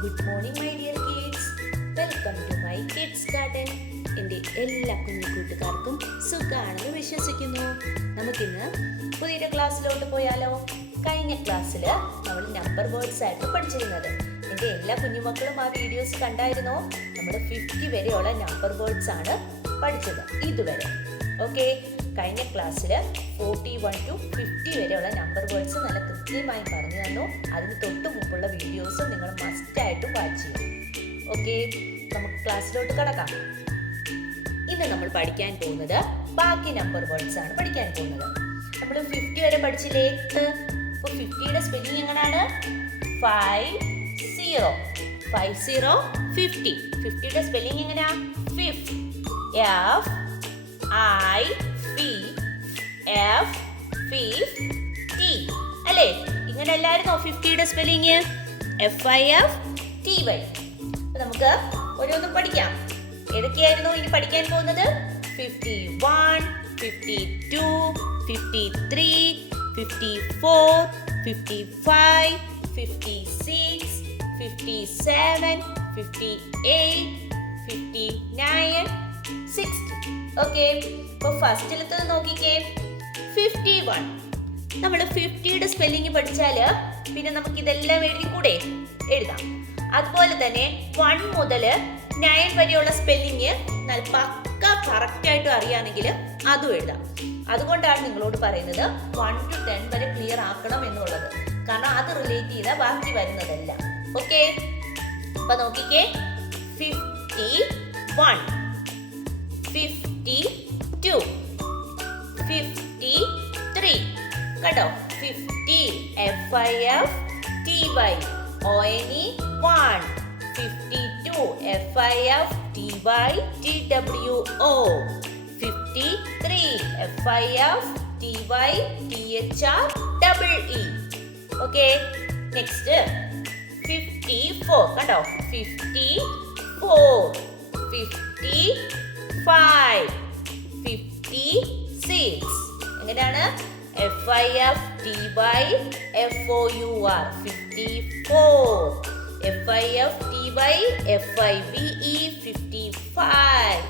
Good morning my dear kids. Welcome to my kids garden. എൻ്റെ എല്ലാ കുഞ്ഞു കൂട്ടുകാർക്കും സുഖാണെന്ന് വിശ്വസിക്കുന്നു. നമുക്കിന്ന് പുതിയൊരു ക്ലാസ്സിലോട്ട് പോയാലോ? കഴിഞ്ഞ ക്ലാസ്സിൽ നമ്മൾ നമ്പർ വേർഡ്സ് ആയിട്ട് പഠിച്ചിരുന്നത്. എൻ്റെ എല്ലാ കുഞ്ഞുമക്കളും ആ വീഡിയോസ് കണ്ടായിരുന്നോ? നമ്മൾ 50 വരെയുള്ള നമ്പർ വേർഡ്സ് ആണ് പഠിച്ചത് ഇതുവരെ. ഓക്കെ, കഴിഞ്ഞ ക്ലാസ്സിൽ 41 to 50 വരെയുള്ള നമ്പർ വേർഡ്സ് നല്ല കൃത്യമായി പറഞ്ഞു തന്നു. അതിന് തൊട്ട് മുമ്പുള്ള വീഡിയോസും നിങ്ങൾ മസ്റ്റായിട്ടും വാച്ച് ചെയ്യണം. ഓക്കെ, നമുക്ക് ക്ലാസ്സിലോട്ട് കടക്കാം. ഇന്ന് നമ്മൾ പഠിക്കാൻ പോകുന്നത് ബാക്കി നമ്പർ വേർഡ്സ് ആണ് പഠിക്കാൻ പോകുന്നത്. നമ്മൾ 50 വരെ പഠിച്ചില്ലേ? അപ്പോൾ 50യുടെ സ്പെല്ലിംഗ് എങ്ങനെയാണ്? 50. 50യുടെ സ്പെല്ലിംഗ് എങ്ങനെയാ? ഫിഫ്റ്റ്. FIFT അല്ലേ? ഇങ്ങനെ അല്ലായിരുന്നോ 50യുടെ സ്പെല്ലിംഗ്? FIFTY. നമുക്ക് ഓരോന്നും പഠിക്കാം. ഏതൊക്കെയായിരുന്നു ഇനി പഠിക്കാൻ പോകുന്നത്? 51, 52, 53, 54, 55, 56, 57, 58, 59, 60. ഓക്കെ, അപ്പോൾ ഫസ്റ്റിലത്തത് നോക്കിക്കേ, 51. നമ്മൾ 50യുടെ സ്പെല്ലിംഗ് പഠിച്ചാൽ പിന്നെ നമുക്ക് ഇതെല്ലാം എഴുതിക്കൂടെ? എഴുതാം. അതുപോലെ തന്നെ 1 മുതൽ 9 വരെയുള്ള സ്പെല്ലിംഗ് പക്ക കറക്റ്റായിട്ട് അറിയാമെങ്കിൽ അതും എഴുതാം. അതുകൊണ്ടാണ് നിങ്ങളോട് പറയുന്നത് 1 to 10 വരെ ക്ലിയർ ആക്കണം എന്നുള്ളത്. കാരണം അത് റിലേറ്റ് ചെയ്താൽ ബാക്കി വരുന്നതല്ല. ഓക്കെ, അപ്പൊ നോക്കിക്കേ, 51, 52, 53. കേട്ടോ? 50 FIFTY ONE 1, 52 FIFTY TWO, 53 FIFTY THREE. Okay, next 54. കണ്ടോ? 54, 55, 56. എങ്ങനെയാണ്? FIFTY FOUR 54, FIFTY FIVE 55,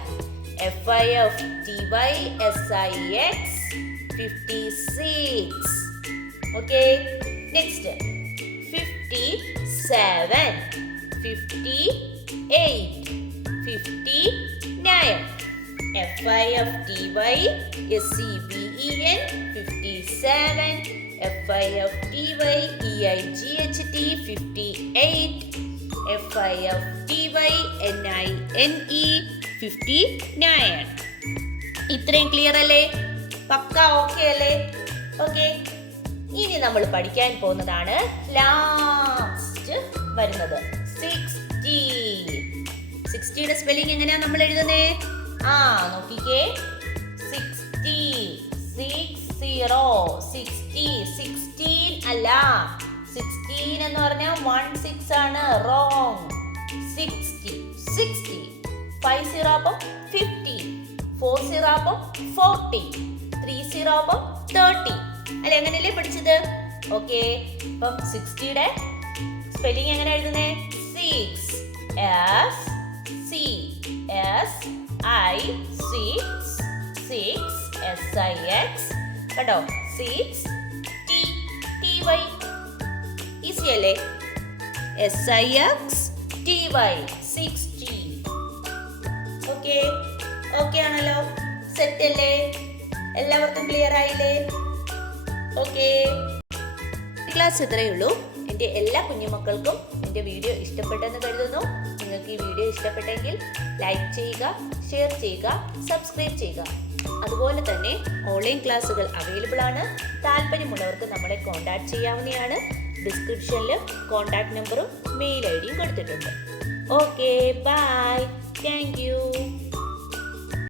FIFTY SIX 56. Okay, next 57, 58, 59. FIFTY SEVEN 57, FIFTY EIGHT 58, FIFTY NINE 59. ഇത്രയും ക്ലിയർ അല്ലേ? പക്ക ഓക്കെ അല്ലേ? ഓക്കെ, ഇനി നമ്മൾ പഠിക്കാൻ പോകുന്നതാണ് ലാസ്റ്റ് വരുന്നത് 60. 60യുടെ സ്പെല്ലിംഗ് എങ്ങനെയാ നമ്മൾ എഴുതുന്നേ? നോക്കിക്കേ, 60, 16 അല്ല, 16 എന്ന് പറഞ്ഞാൽ 16 ആണ്. റോങ്. 60. 50 അപ്പം 50, 40 അപ്പം 40, 30 അപ്പം 30 അല്ലെ? അങ്ങനെയല്ലേ പഠിച്ചത്? ഓക്കെ, അപ്പം 60യുടെ സ്പെല്ലിംഗ് എങ്ങനെ എഴുതുന്നേ? 6 SIX. കേട്ടോ? 6TY. ഈസി അല്ലേ? SIXTY 60. ഓക്കെ ആണല്ലോ? സെറ്റ് അല്ലേ? എല്ലാവർക്കും ക്ലിയർ ആയില്ലേ? ഓക്കെ, ക്ലാസ് ഇത്രയേ ഉള്ളൂ. എൻ്റെ എല്ലാ കുഞ്ഞുമക്കൾക്കും എൻ്റെ വീഡിയോ ഇഷ്ടപ്പെട്ടെന്ന് കരുതുന്നു. നിങ്ങൾക്ക് ഈ വീഡിയോ ഇഷ്ടപ്പെട്ടെങ്കിൽ ലൈക്ക് ചെയ്യുക, ഷെയർ ചെയ്യുക, സബ്സ്ക്രൈബ് ചെയ്യുക. അതുപോലെ തന്നെ ഓൺലൈൻ ക്ലാസ്സുകൾ അവൈലബിൾ ആണ്. താല്പര്യമുള്ളവർക്ക് നമ്മളെ കോൺടാക്ട് ചെയ്യാവുന്നതാണ്. ഡിസ്ക്രിപ്ഷനിൽ കോൺടാക്ട് നമ്പറും മെയിൽ ID യും കൊടുത്തിട്ടുണ്ട്. Okay, bye, thank U.